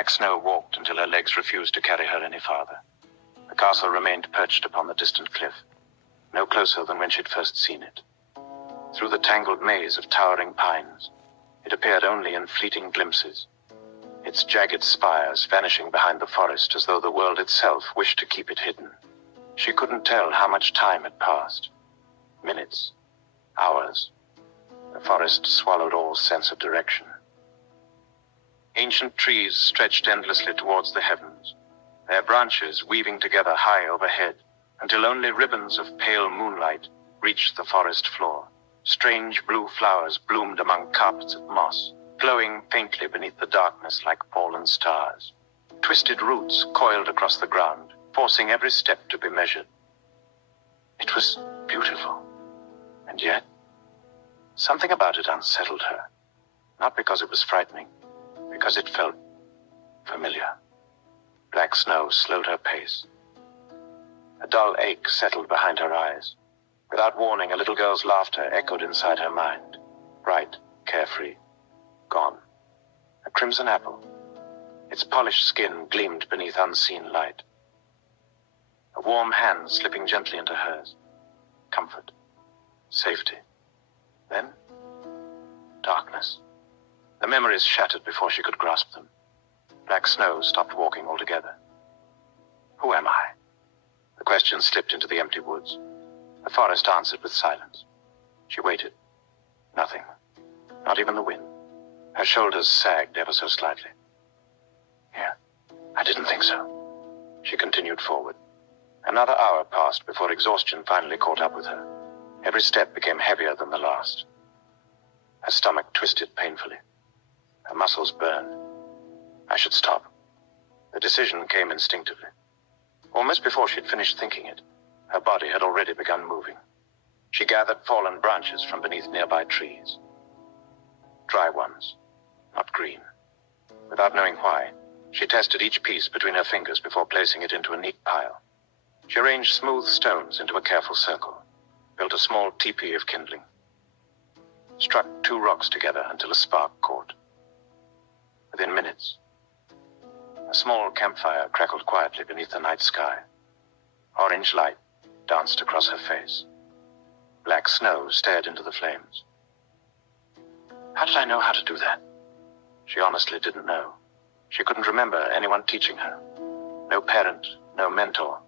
Black Snow walked until her legs refused to carry her any farther. The castle remained perched upon the distant cliff, no closer than when she'd first seen it. Through the tangled maze of towering pines, it appeared only in fleeting glimpses, its jagged spires vanishing behind the forest as though the world itself wished to keep it hidden. She couldn't tell how much time had passed. Minutes, hours. The forest swallowed all sense of direction. Ancient trees stretched endlessly towards the heavens, their branches weaving together high overhead, until only ribbons of pale moonlight reached the forest floor. Strange blue flowers bloomed among carpets of moss, glowing faintly beneath the darkness like fallen stars. Twisted roots coiled across the ground, forcing every step to be measured. It was beautiful, and yet something about it unsettled her, not because it was frightening, because it felt familiar. Black Snow slowed her pace. A dull ache settled behind her eyes. Without warning, a little girl's laughter echoed inside her mind. Bright, carefree, gone. A crimson apple. Its polished skin gleamed beneath unseen light. A warm hand slipping gently into hers. Comfort. Safety. Then, darkness. The memories shattered before she could grasp them. Black Snow stopped walking altogether. Who am I? The question slipped into the empty woods. The forest answered with silence. She waited. Nothing. Not even the wind. Her shoulders sagged ever so slightly. Yeah, I didn't think so. She continued forward. Another hour passed before exhaustion finally caught up with her. Every step became heavier than the last. Her stomach twisted painfully. Her muscles burned. I should stop. The decision came instinctively. Almost before she'd finished thinking it, her body had already begun moving. She gathered fallen branches from beneath nearby trees. Dry ones, not green. Without knowing why, she tested each piece between her fingers before placing it into a neat pile. She arranged smooth stones into a careful circle, built a small teepee of kindling, struck two rocks together until a spark caught. Within minutes, a small campfire crackled quietly beneath the night sky. Orange light danced across her face. Black Snow stared into the flames. How did I know how to do that? She honestly didn't know. She couldn't remember anyone teaching her. No parent, no mentor,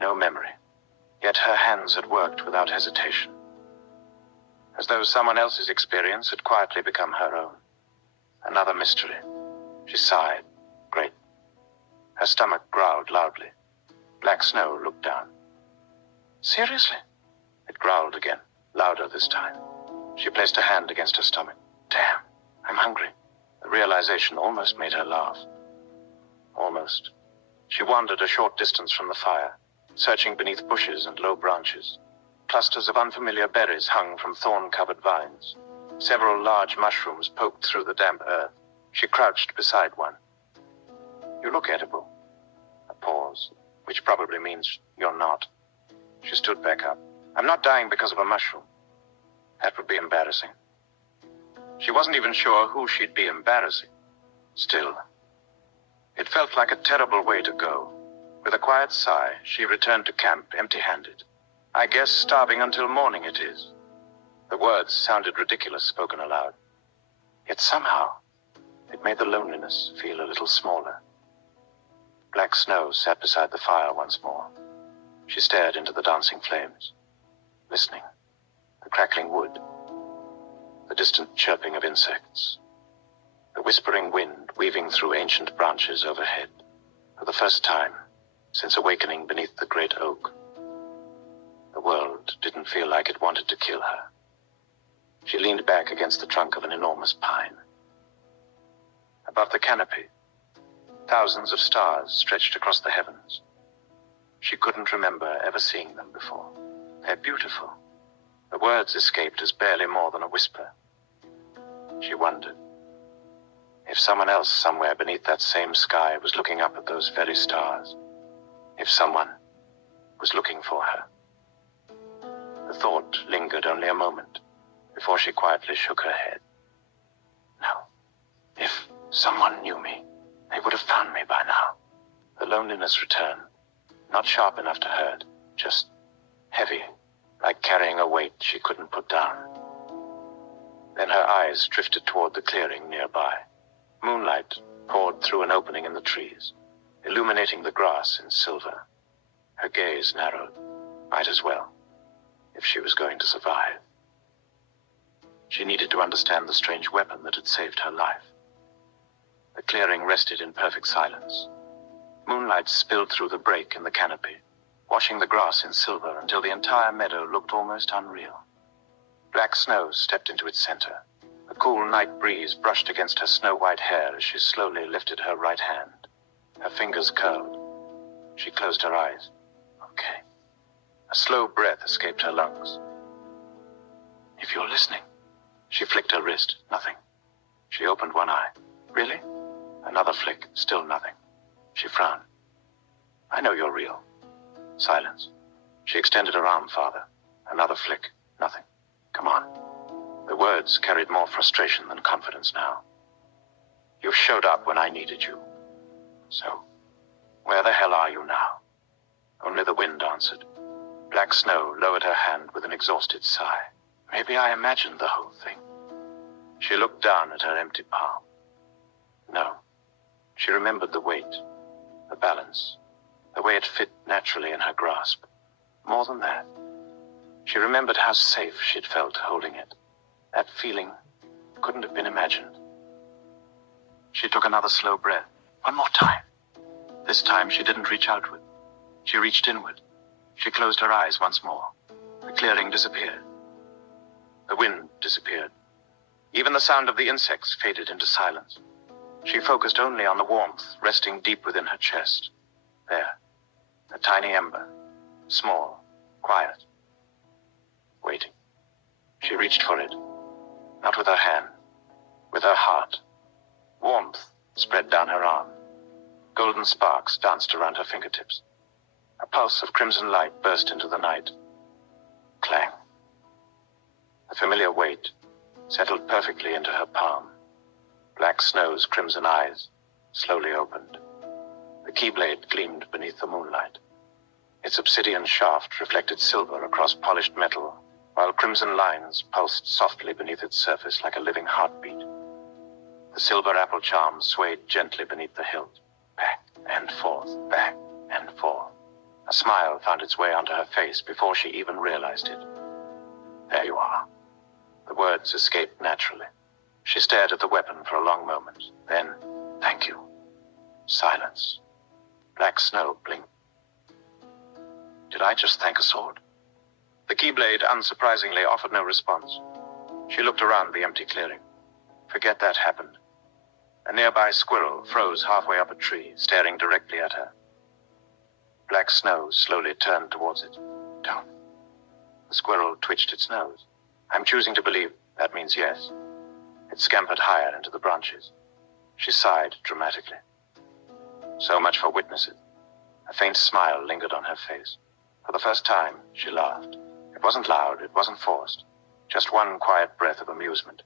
no memory. Yet her hands had worked without hesitation, as though someone else's experience had quietly become her own. Another mystery. She sighed. Great. Her stomach growled loudly. Black Snow looked down. Seriously? It growled again, louder this time. She placed a hand against her stomach. Damn, I'm hungry. The realization almost made her laugh. Almost. She wandered a short distance from the fire, searching beneath bushes and low branches. Clusters of unfamiliar berries hung from thorn-covered vines. Several large mushrooms poked through the damp earth. She crouched beside one. You look edible. A pause, which probably means you're not. She stood back up. I'm not dying because of a mushroom. That would be embarrassing. She wasn't even sure who she'd be embarrassing. Still, it felt like a terrible way to go. With a quiet sigh, she returned to camp empty-handed. I guess starving until morning it is. The words sounded ridiculous spoken aloud. Yet somehow, it made the loneliness feel a little smaller. Black Snow sat beside the fire once more. She stared into the dancing flames, listening. The crackling wood, the distant chirping of insects, the whispering wind weaving through ancient branches overhead. For the first time since awakening beneath the great oak, the world didn't feel like it wanted to kill her. She leaned back against the trunk of an enormous pine. Above the canopy, thousands of stars stretched across the heavens. She couldn't remember ever seeing them before. They're beautiful. The words escaped as barely more than a whisper. She wondered if someone else somewhere beneath that same sky was looking up at those very stars. If someone was looking for her. The thought lingered only a moment before she quietly shook her head. No. If someone knew me, They would have found me by now. The loneliness returned, not sharp enough to hurt, just heavy, like carrying a weight she couldn't put down. Then her eyes drifted toward the clearing nearby. Moonlight poured through an opening in the trees, illuminating the grass in silver. Her gaze narrowed. Might as well, if she was going to survive. She needed to understand the strange weapon that had saved her life. The clearing rested in perfect silence. Moonlight spilled through the break in the canopy, washing the grass in silver until the entire meadow looked almost unreal. Black snow stepped into its center. A cool night breeze brushed against her snow-white hair as she slowly lifted her right hand. Her fingers curled. She closed her eyes. Okay. A slow breath escaped her lungs. If you're listening. She flicked her wrist. Nothing. She opened one eye. Really? Another flick. Still nothing. She frowned. I know you're real. Silence. She extended her arm farther. Another flick. Nothing. Come on. The words carried more frustration than confidence now. You showed up when I needed you. So, where the hell are you now? Only the wind answered. Black snow lowered her hand with an exhausted sigh. Maybe I imagined the whole thing. She looked down at her empty palm. No. She remembered the weight, the balance, the way it fit naturally in her grasp. More than that, she remembered how safe she'd felt holding it. That feeling couldn't have been imagined. She took another slow breath. One more time. This time she didn't reach outward. She reached inward. She closed her eyes once more. The clearing disappeared. The wind disappeared. Even the sound of the insects faded into silence. She focused only on the warmth resting deep within her chest. There, a tiny ember, small, quiet, waiting. She reached for it, not with her hand, with her heart. Warmth spread down her arm. Golden sparks danced around her fingertips. A pulse of crimson light burst into the night. Clang. The familiar weight settled perfectly into her palm. Black snow's crimson eyes slowly opened. The Keyblade gleamed beneath the moonlight. Its obsidian shaft reflected silver across polished metal, while crimson lines pulsed softly beneath its surface like a living heartbeat. The silver apple charm swayed gently beneath the hilt, back and forth, back and forth. A smile found its way onto her face before she even realized it. There you are. The words escaped naturally. She stared at the weapon for a long moment. Then, thank you. Silence. Black snow blinked. Did I just thank a sword? The Keyblade, unsurprisingly, offered no response. She looked around the empty clearing. Forget that happened. A nearby squirrel froze halfway up a tree, staring directly at her. Black snow slowly turned towards it. Don't. The squirrel twitched its nose. I'm choosing to believe that means yes. It scampered higher into the branches. She sighed dramatically. So much for witnesses. A faint smile lingered on her face. For the first time, she laughed. It wasn't loud, it wasn't forced. Just one quiet breath of amusement.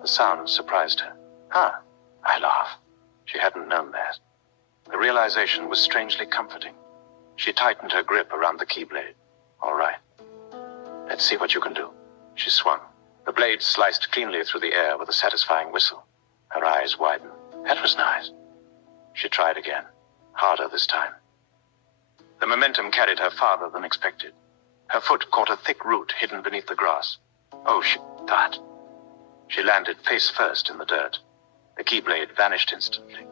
The sound surprised her. Huh, I laugh. She hadn't known that. The realization was strangely comforting. She tightened her grip around the Keyblade. All right. Let's see what you can do. She swung. The blade sliced cleanly through the air with a satisfying whistle. Her eyes widened. That was nice. She tried again. Harder this time. The momentum carried her farther than expected. Her foot caught a thick root hidden beneath the grass. Oh, she thought. She landed face first in the dirt. The Keyblade vanished instantly.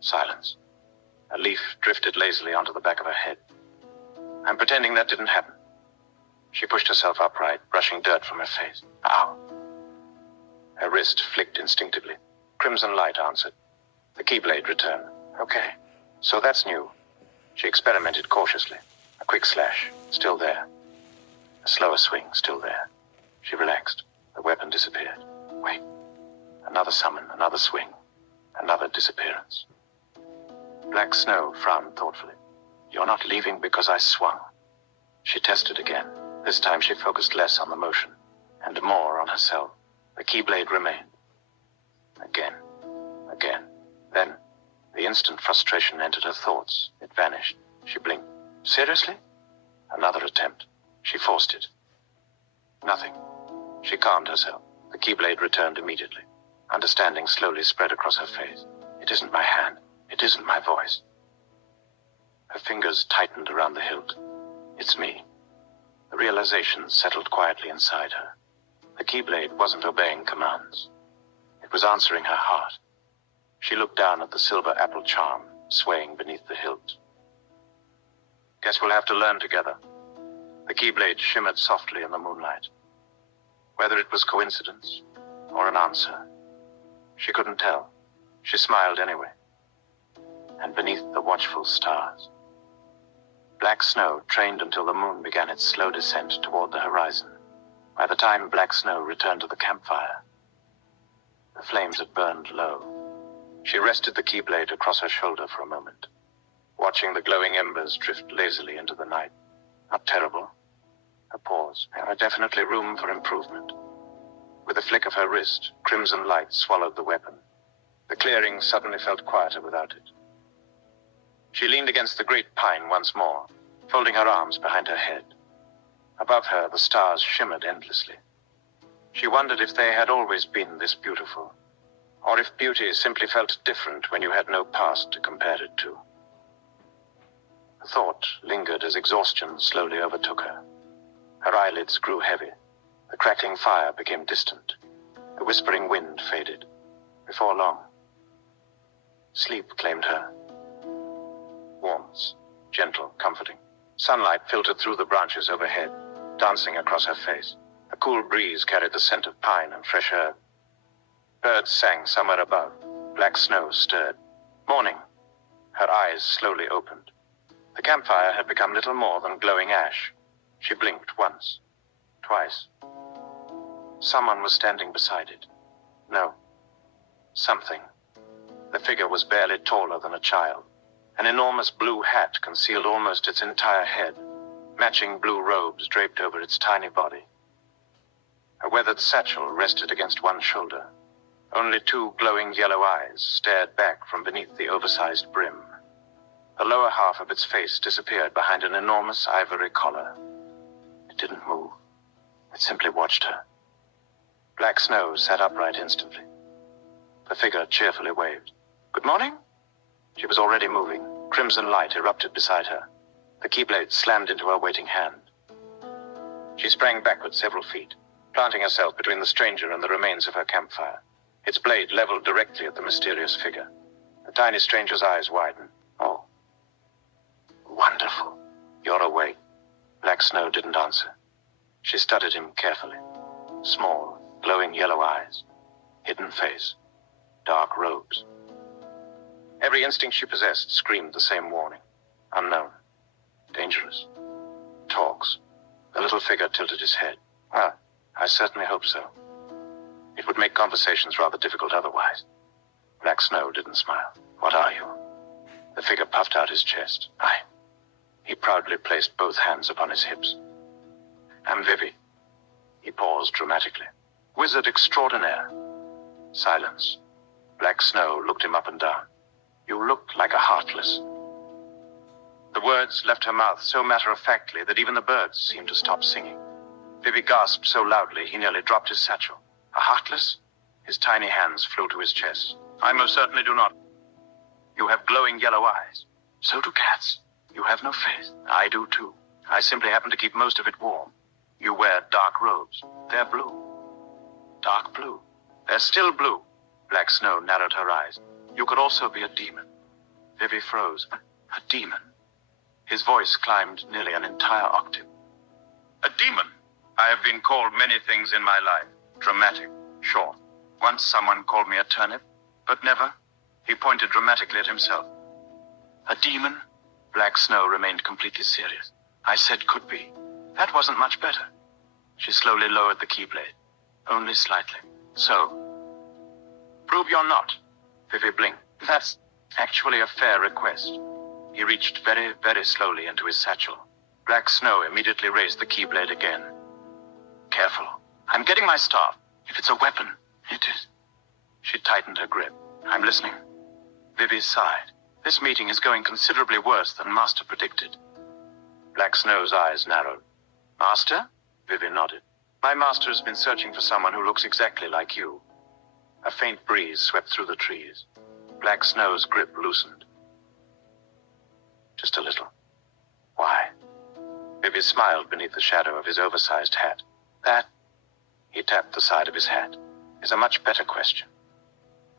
Silence. A leaf drifted lazily onto the back of her head. I'm pretending that didn't happen. She pushed herself upright, brushing dirt from her face. Ow. Her wrist flicked instinctively. Crimson light answered. The Keyblade returned. Okay, so that's new. She experimented cautiously. A quick slash, still there. A slower swing, still there. She relaxed. The weapon disappeared. Wait. Another summon, another swing. Another disappearance. Black snow frowned thoughtfully. You're not leaving because I swung. She tested again. This time she focused less on the motion, and more on herself. The Keyblade remained. Again. Again. Then, the instant frustration entered her thoughts. It vanished. She blinked. Seriously? Another attempt. She forced it. Nothing. She calmed herself. The Keyblade returned immediately. Understanding slowly spread across her face. It isn't my hand. It isn't my voice. Her fingers tightened around the hilt. It's me. The realization settled quietly inside her. The Keyblade wasn't obeying commands. It was answering her heart. She looked down at the silver apple charm, swaying beneath the hilt. Guess we'll have to learn together. The Keyblade shimmered softly in the moonlight. Whether it was coincidence or an answer, she couldn't tell. She smiled anyway. And beneath the watchful stars, black snow trained until the moon began its slow descent toward the horizon. By the time black snow returned to the campfire, the flames had burned low. She rested the Keyblade across her shoulder for a moment, watching the glowing embers drift lazily into the night. Not terrible. A pause. There are definitely room for improvement. With a flick of her wrist, crimson light swallowed the weapon. The clearing suddenly felt quieter without it. She leaned against the great pine once more, folding her arms behind her head. Above her, the stars shimmered endlessly. She wondered if they had always been this beautiful, or if beauty simply felt different when you had no past to compare it to. The thought lingered as exhaustion slowly overtook her. Her eyelids grew heavy. The crackling fire became distant. The whispering wind faded. Before long, sleep claimed her. Warmth, gentle, comforting. Sunlight filtered through the branches overhead, dancing across her face. A cool breeze carried the scent of pine and fresh earth. Birds sang somewhere above. Black snow stirred. Morning. Her eyes slowly opened. The campfire had become little more than glowing ash. She blinked once, twice. Someone was standing beside it. No. Something. The figure was barely taller than a child. An enormous blue hat concealed almost its entire head. Matching blue robes draped over its tiny body. A weathered satchel rested against one shoulder. Only two glowing yellow eyes stared back from beneath the oversized brim. The lower half of its face disappeared behind an enormous ivory collar. It didn't move. It simply watched her. Black snow sat upright instantly. The figure cheerfully waved. Good morning? She was already moving. Crimson light erupted beside her. The Keyblade slammed into her waiting hand. She sprang backward several feet, planting herself between the stranger and the remains of her campfire. Its blade leveled directly at the mysterious figure. The tiny stranger's eyes widened. Oh. Wonderful. You're awake. Black snow didn't answer. She studied him carefully. Small, glowing yellow eyes. Hidden face. Dark robes. Every instinct she possessed screamed the same warning. Unknown. Dangerous. Talks. The little figure tilted his head. Well, I certainly hope so. It would make conversations rather difficult otherwise. Black snow didn't smile. What are you? The figure puffed out his chest. He proudly placed both hands upon his hips. I'm Vivi. He paused dramatically. Wizard extraordinaire. Silence. Black snow looked him up and down. You look like a Heartless. The words left her mouth so matter-of-factly that even the birds seemed to stop singing. Vivi gasped so loudly he nearly dropped his satchel. A Heartless? His tiny hands flew to his chest. I most certainly do not. You have glowing yellow eyes. So do cats. You have no face. I do too. I simply happen to keep most of it warm. You wear dark robes. They're blue. Dark blue. They're still blue. Black snow narrowed her eyes. You could also be a demon. Vivi froze. A demon. His voice climbed nearly an entire octave. A demon? I have been called many things in my life. Dramatic. Short. Once someone called me a turnip, but never. He pointed dramatically at himself. A demon? Black snow remained completely serious. I said could be. That wasn't much better. She slowly lowered the Keyblade. Only slightly. So. Prove you're not. Vivi blinked. That's actually a fair request. He reached very, very slowly into his satchel. Black snow immediately raised the Keyblade again. Careful. I'm getting my staff. If it's a weapon, it is. She tightened her grip. I'm listening. Vivi sighed. This meeting is going considerably worse than Master predicted. Black Snow's eyes narrowed. Master? Vivi nodded. My master has been searching for someone who looks exactly like you. A faint breeze swept through the trees. Black Snow's grip loosened. Just a little. Why? Vivi smiled beneath the shadow of his oversized hat. That, he tapped the side of his hat, is a much better question.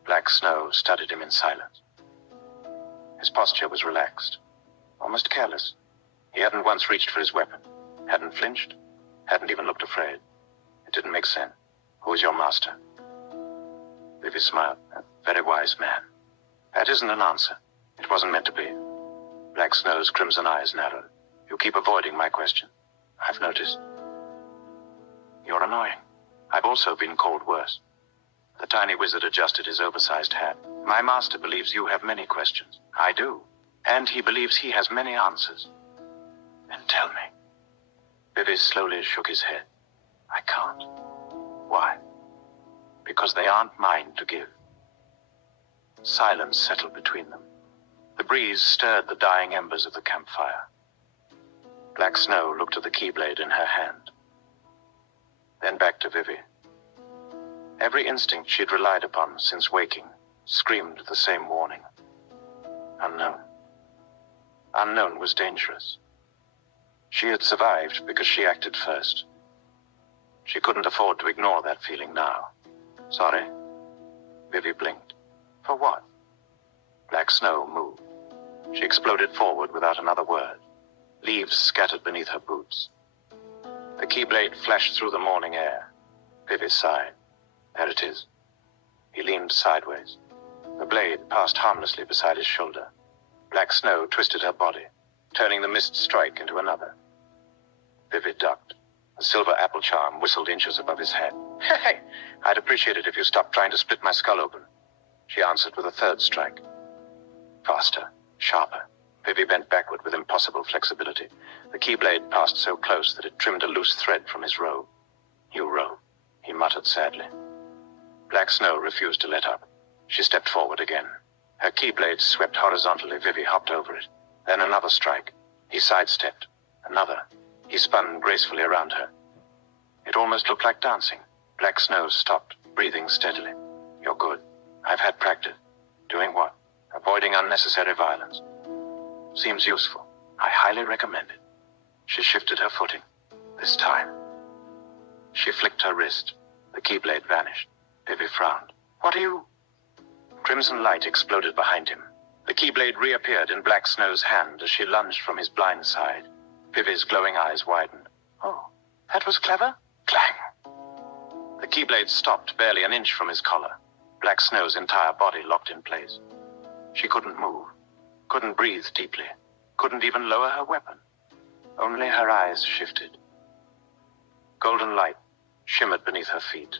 Black Snow studied him in silence. His posture was relaxed, almost careless. He hadn't once reached for his weapon, hadn't flinched, hadn't even looked afraid. It didn't make sense. Who is your master? Vivi smiled. A very wise man. That isn't an answer. It wasn't meant to be. Black Snow's crimson eyes narrowed. You keep avoiding my question. I've noticed. You're annoying. I've also been called worse. The tiny wizard adjusted his oversized hat. My master believes you have many questions. I do. And he believes he has many answers. Then tell me. Vivi slowly shook his head. I can't. Why? Because they aren't mine to give. Silence settled between them. The breeze stirred the dying embers of the campfire. Black Snow looked at the Keyblade in her hand. Then back to Vivi. Every instinct she'd relied upon since waking screamed the same warning. Unknown. Unknown was dangerous. She had survived because she acted first. She couldn't afford to ignore that feeling now. Sorry. Vivi blinked. For what? Black Snow moved. She exploded forward without another word. Leaves scattered beneath her boots. The Keyblade flashed through the morning air. Vivi sighed. There it is. He leaned sideways. The blade passed harmlessly beside his shoulder. Black Snow twisted her body, turning the mist strike into another. Vivi ducked. A silver apple charm whistled inches above his head. Hey, I'd appreciate it if you stopped trying to split my skull open. She answered with a third strike. Faster, sharper. Vivi bent backward with impossible flexibility. The Keyblade passed so close that it trimmed a loose thread from his robe. You robe, he muttered sadly. Black Snow refused to let up. She stepped forward again. Her Keyblade swept horizontally. Vivi hopped over it. Then another strike. He sidestepped. Another. He spun gracefully around her. It almost looked like dancing. Black Snow stopped, breathing steadily. You're good. I've had practice. Doing what? Avoiding unnecessary violence. Seems useful. I highly recommend it. She shifted her footing. This time. She flicked her wrist. The Keyblade vanished. Vivi frowned. What are you? Crimson light exploded behind him. The Keyblade reappeared in Black Snow's hand as she lunged from his blind side. Vivi's glowing eyes widened. Oh, that was clever? Clang! The Keyblade stopped barely an inch from his collar. Black Snow's entire body locked in place. She couldn't move, couldn't breathe deeply, couldn't even lower her weapon. Only her eyes shifted. Golden light shimmered beneath her feet.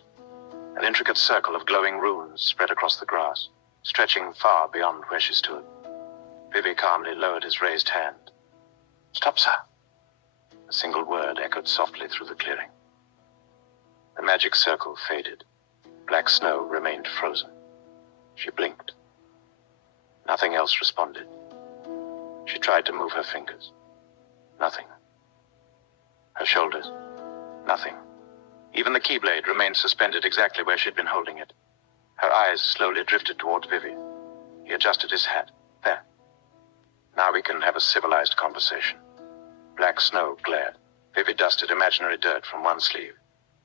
An intricate circle of glowing runes spread across the grass, stretching far beyond where she stood. Vivi calmly lowered his raised hand. Stop, sir. A single word echoed softly through the clearing. The magic circle faded. Black Snow remained frozen. She blinked. Nothing else responded. She tried to move her fingers. Nothing. Her shoulders. Nothing. Even the Keyblade remained suspended exactly where she'd been holding it. Her eyes slowly drifted toward Vivi. He adjusted his hat. There. Now we can have a civilized conversation. Black Snow glared. Vivi dusted imaginary dirt from one sleeve.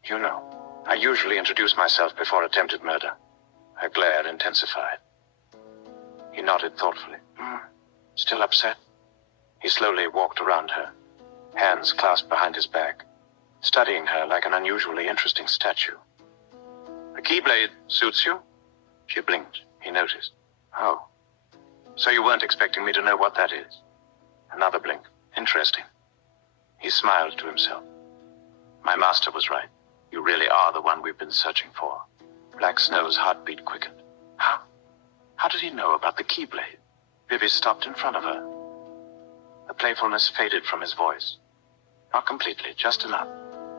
You know, I usually introduce myself before attempted murder. Her glare intensified. He nodded thoughtfully. Still upset? He slowly walked around her, hands clasped behind his back, studying her like an unusually interesting statue. The Keyblade suits you? She blinked. He noticed. Oh. So you weren't expecting me to know what that is? Another blink. Interesting. He smiled to himself. My master was right. You really are the one we've been searching for. Black Snow's heartbeat quickened. How? How did he know about the Keyblade? Vivi stopped in front of her. The playfulness faded from his voice. Not completely, just enough.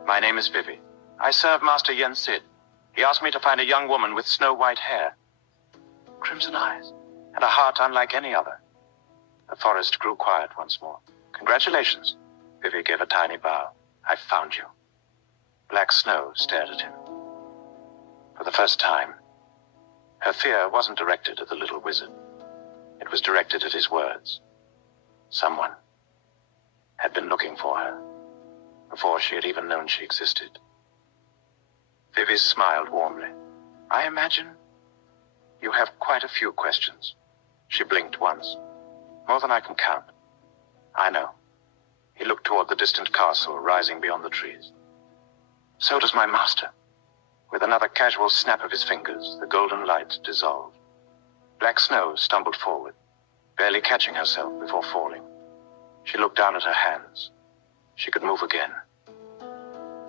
My name is Vivi. I serve Master Yen Sid. He asked me to find a young woman with snow-white hair. Crimson eyes. and a heart unlike any other. The forest grew quiet once more. Congratulations. Vivi gave a tiny bow. I found you. Black Snow stared at him. For the first time, her fear wasn't directed at the little wizard. It was directed at his words. Someone had been looking for her before she had even known she existed. Vivi smiled warmly. I imagine you have quite a few questions. She blinked once. More than I can count. I know. He looked toward the distant castle rising beyond the trees. So does my master. With another casual snap of his fingers, the golden light dissolved. Black Snow stumbled forward, barely catching herself before falling. She looked down at her hands. She could move again.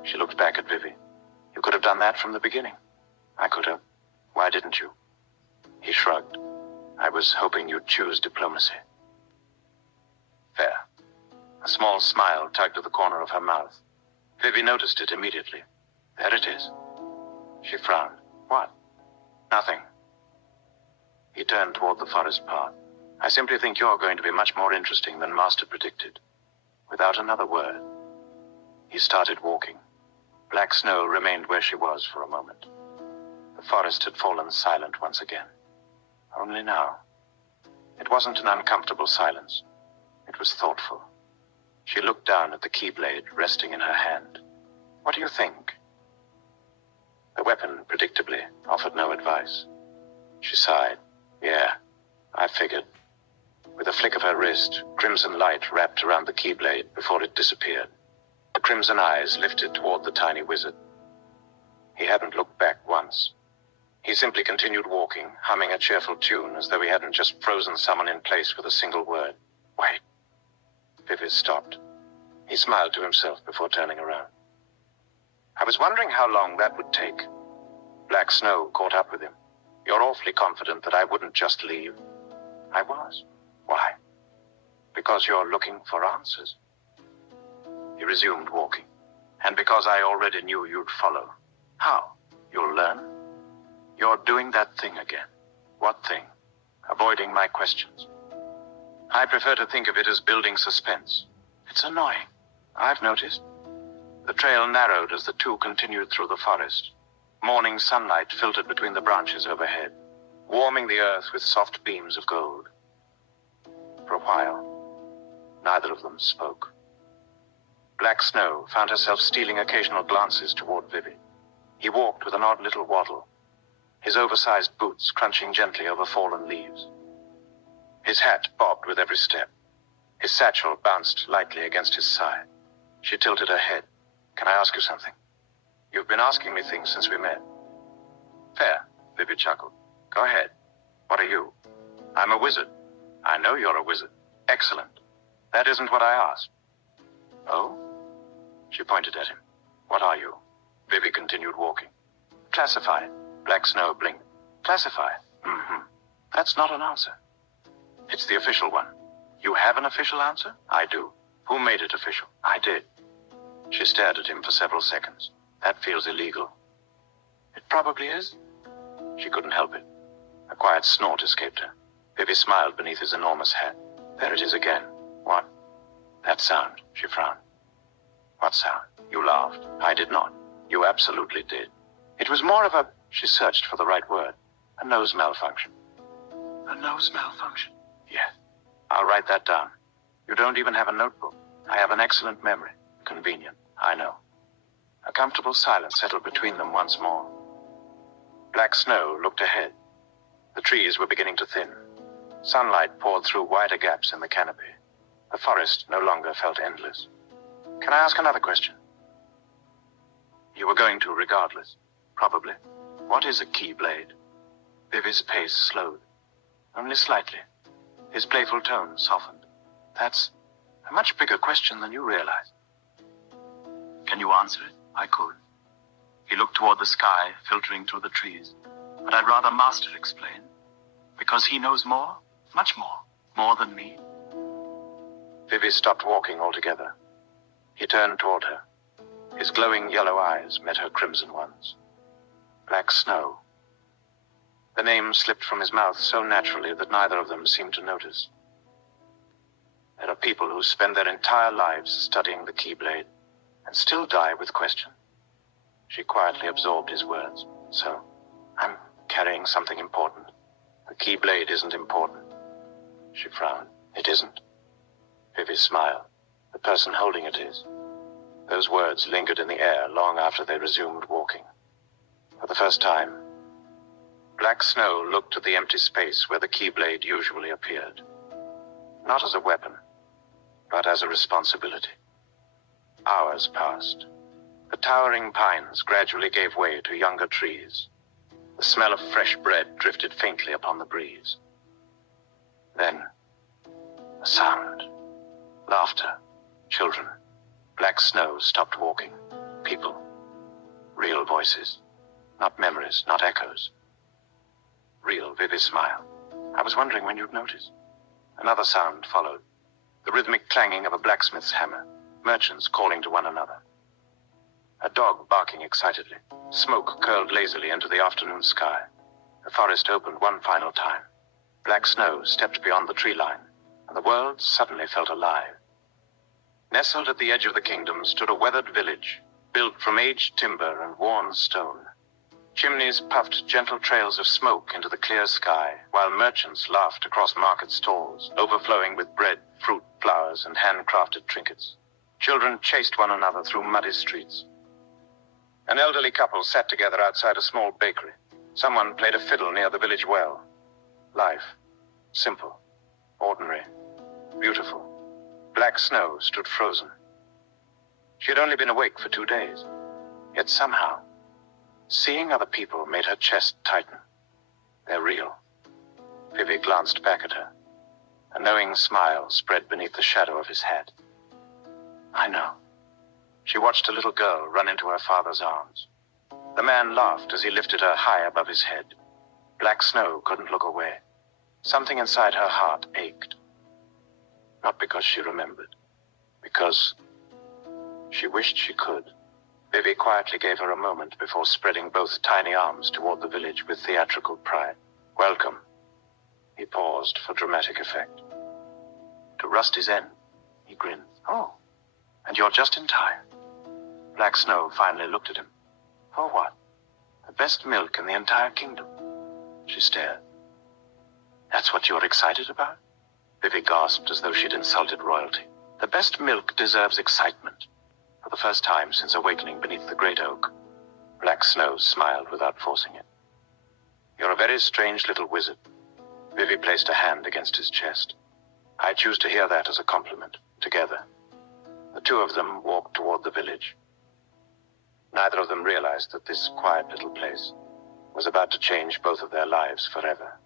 She looked back at Vivi. You could have done that from the beginning. I could have. Why didn't you? He shrugged. I was hoping you'd choose diplomacy. Fair. A small smile tugged at the corner of her mouth. Vivi noticed it immediately. There it is. She frowned. What? Nothing. He turned toward the forest path. I simply think you're going to be much more interesting than Master predicted. Without another word, he started walking. Black Snow remained where she was for a moment. The forest had fallen silent once again. Only now. It wasn't an uncomfortable silence. It was thoughtful. She looked down at the Keyblade resting in her hand. What do you think? The weapon, predictably, offered no advice. She sighed. Yeah, I figured. With a flick of her wrist, crimson light wrapped around the Keyblade before it disappeared. The crimson eyes lifted toward the tiny wizard. He hadn't looked back once. He simply continued walking, humming a cheerful tune as though he hadn't just frozen someone in place with a single word. Wait. Vivi stopped. He smiled to himself before turning around. I was wondering how long that would take. Black Snow caught up with him. You're awfully confident that I wouldn't just leave. I was. Why? Because you're looking for answers. He resumed walking. And because I already knew you'd follow. How? You'll learn? You're doing that thing again. What thing? Avoiding my questions. I prefer to think of it as building suspense. It's annoying. I've noticed. The trail narrowed as the two continued through the forest. Morning sunlight filtered between the branches overhead, warming the earth with soft beams of gold. For a while, neither of them spoke. Black Snow found herself stealing occasional glances toward Vivi. He walked with an odd little waddle, his oversized boots crunching gently over fallen leaves. His hat bobbed with every step. His satchel bounced lightly against his side. She tilted her head. Can I ask you something? You've been asking me things since we met. Fair, Vivi chuckled. Go ahead. What are you? I'm a wizard. I know you're a wizard. Excellent. That isn't what I asked. Oh? She pointed at him. What are you? Vivi continued walking. Classified. Black Snow blinked. Classified? Mm-hmm. That's not an answer. It's the official one. You have an official answer? I do. Who made it official? I did. She stared at him for several seconds. That feels illegal. It probably is. She couldn't help it. A quiet snort escaped her. Vivi smiled beneath his enormous hat. There it is again. What? That sound. She frowned. What sound? You laughed. I did not. You absolutely did. It was more of a... She searched for the right word. A nose malfunction. A nose malfunction? Yes. I'll write that down. You don't even have a notebook. I have an excellent memory. Convenient. I know. A comfortable silence settled between them once more. Black Snow looked ahead. The trees were beginning to thin. Sunlight poured through wider gaps in the canopy. The forest no longer felt endless. Can I ask another question? You were going to regardless. Probably. What is a Keyblade? Vivi's pace slowed. Only slightly. His playful tone softened. That's a much bigger question than you realize. Can you answer it? I could. He looked toward the sky, filtering through the trees. But I'd rather Master explain. Because he knows more, much more. More than me. Vivi stopped walking altogether. He turned toward her. His glowing yellow eyes met her crimson ones. Black Snow. The name slipped from his mouth so naturally that neither of them seemed to notice. There are people who spend their entire lives studying the Keyblade and still die with question. She quietly absorbed his words. So, I'm carrying something important. The Keyblade isn't important. She frowned. It isn't. Vivi smiled. The person holding it is. Those words lingered in the air long after they resumed walking. For the first time, Black Snow looked at the empty space where the Keyblade usually appeared. Not as a weapon, but as a responsibility. Hours passed. The towering pines gradually gave way to younger trees. The smell of fresh bread drifted faintly upon the breeze. Then, a sound. Laughter. Children. Black Snow stopped walking. People. Real voices. Not memories, not echoes. Real. Vivi smiled. I was wondering when you'd notice. Another sound followed. The rhythmic clanging of a blacksmith's hammer. Merchants calling to one another. A dog barking excitedly. Smoke curled lazily into the afternoon sky. The forest opened one final time. Black Snow stepped beyond the tree line, and the world suddenly felt alive. Nestled at the edge of the kingdom stood a weathered village, built from aged timber and worn stone. Chimneys puffed gentle trails of smoke into the clear sky, while merchants laughed across market stalls, overflowing with bread, fruit, flowers, and handcrafted trinkets. Children chased one another through muddy streets. An elderly couple sat together outside a small bakery. Someone played a fiddle near the village well. Life. Simple. Ordinary. Beautiful. Black Snow stood frozen. She had only been awake for 2 days. Yet somehow, seeing other people made her chest tighten. They're real. Vivi glanced back at her. A knowing smile spread beneath the shadow of his head. I know. She watched a little girl run into her father's arms. The man laughed as he lifted her high above his head. Black Snow couldn't look away. Something inside her heart ached. Not because she remembered, because she wished she could. Vivi quietly gave her a moment before spreading both tiny arms toward the village with theatrical pride. Welcome. He paused for dramatic effect. To Rusty's End, he grinned. Oh, and you're just in time. Black Snow finally looked at him. For what? The best milk in the entire kingdom. She stared. That's what you're excited about? Vivi gasped as though she'd insulted royalty. The best milk deserves excitement. For the first time since awakening beneath the great oak, Black Snow smiled without forcing it. You're a very strange little wizard. Vivi placed a hand against his chest. I choose to hear that as a compliment. Together. The two of them walked toward the village. Neither of them realized that this quiet little place was about to change both of their lives forever.